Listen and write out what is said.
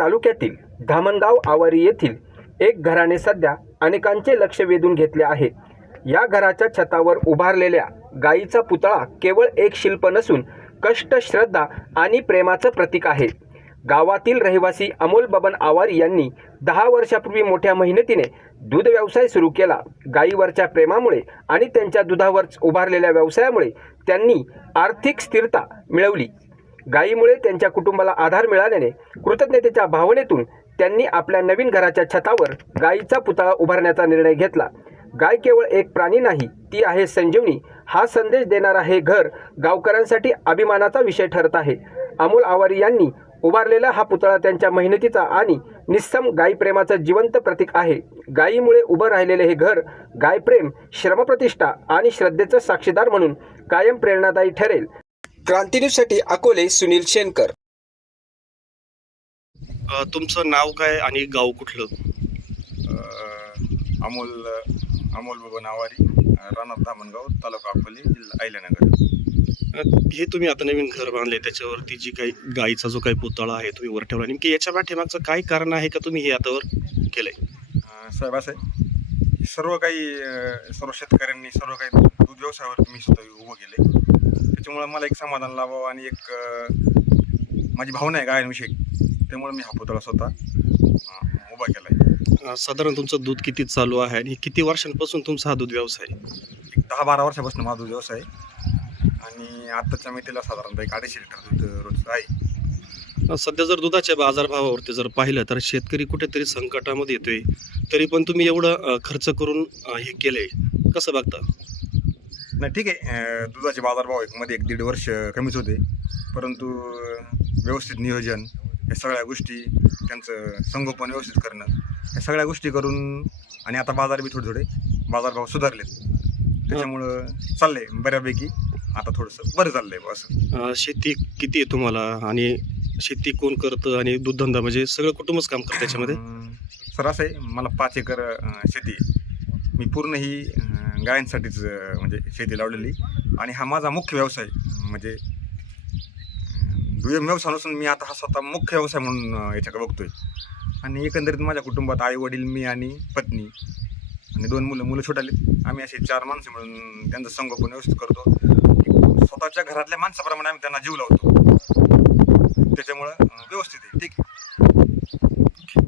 तालुक्यातील धामणगाव आवारी येथील एक घराने सध्या अनेकांचे लक्ष वेधून घेतले आहे. या घराच्या छतावर उभारलेल्या गायीचा पुतळा केवळ एक शिल्प नसून कष्ट श्रद्धा आणि प्रेमाचं प्रतीक आहे. गावातील रहिवासी अमोल बबन आवारी यांनी दहा वर्षापूर्वी मोठ्या मेहनतीने दूध व्यवसाय सुरू केला. गायीवरच्या प्रेमामुळे आणि त्यांच्या दुधावर उभारलेल्या व्यवसायामुळे त्यांनी आर्थिक स्थिरता मिळवली. गायीमुळे त्यांच्या कुटुंबाला आधार मिळाल्याने कृतज्ञतेच्या भावनेतून त्यांनी आपल्या नवीन घराच्या छतावर गायीचा पुतळा उभारण्याचा निर्णय घेतला. गाय केवळ एक प्राणी नाही ती आहे संजीवनी. हा संदेश देणारा हे घर गावकऱ्यांसाठी अभिमानाचा विषय ठरत आहे. अमोल आवारी यांनी उभारलेला हा पुतळा त्यांच्या मेहनतीचा आणि निस्सम गायीप्रेमाचं जिवंत प्रतीक आहे. गायीमुळे उभं राहिलेले हे घर गायप्रेम श्रमप्रतिष्ठा आणि श्रद्धेचं साक्षीदार म्हणून कायम प्रेरणादायी ठरेल. क्रांती न्यूजसाठी अकोले सुनील शेनकर अ, तुमचं नाव काय आणि गाव कुठलं? अ, अमोल अमोल बाबा नावारी राणा धामणगाव तालुका अकोले जिल्हा अहिल्यानगर. हे तुम्ही आता नवीन घर बांधले त्याच्यावरती जी काही गाईचा जो काही पुतळा आहे तुम्ही वर ठेवला. नेमकी याच्या पाठीमागचं काय कारण आहे का तुम्ही हे आता वर केलंय? अ, साहेब असं आहे. सर्व काही सर्व शेतकऱ्यांनी सर्व काही दूध व्यवसायावर मी स्वतः उभं केले त्याच्यामुळं मला एक समाधान लाभावं आणि एक माझी भावना आहे गायांविषयी त्यामुळे मी हा पुतळा स्वतः उभा केला आहे साधारण तुमचं दूध किती चालू आहे आणि किती वर्षांपासून तुमचा हा दूध व्यवसाय? एक दहा बारा वर्षापासून माझा दूध व्यवसाय आहे. आणि आत्ताच्या मितीला साधारणतः एक अडीचशे लिटर दूध रोजचं आहे. सध्या जर दुधाच्या बाजारभावावरती जर पाहिलं तर शेतकरी कुठेतरी संकटामध्ये येतोय. तरी पण तुम्ही एवढं खर्च करून हे केलंय. कसं बघता? नाही ठीक आहे. दुधाचे बाजारभाव एक मध्ये एक दीड वर्ष कमीच होते. परंतु व्यवस्थित नियोजन या सगळ्या गोष्टी त्यांचं संगोपन व्यवस्थित करणं या सगळ्या गोष्टी करून आणि आता बाजार बी थोडे थोडे बाजारभाव सुधारलेत. त्याच्यामुळं चाललंय बऱ्यापैकी. आता थोडंसं बरं चाललंय असं. शेती किती आहे तुम्हाला? आणि शेती कोण करतं आणि दूधधंदा म्हणजे सगळं कुटुंबच काम करतं त्याच्यामध्ये? सर असं आहे मला पाच एकर शेती मी पूर्ण ही गायांसाठीच म्हणजे शेती लावलेली. आणि हा माझा मुख्य व्यवसाय म्हणजे दुय्यम व्यवसाय नसून मी आता हा स्वतः मुख्य व्यवसाय म्हणून याच्याकडे बघतोय. आणि एकंदरीत माझ्या कुटुंबात आई वडील मी आणि पत्नी आणि दोन मुलं मुलं छोटाले आम्ही असे चार माणसं मिळून त्यांचं संगोपन व्यवस्थित करतो. स्वतःच्या घरातल्या माणसाप्रमाणे आम्ही त्यांना जीव लावतो.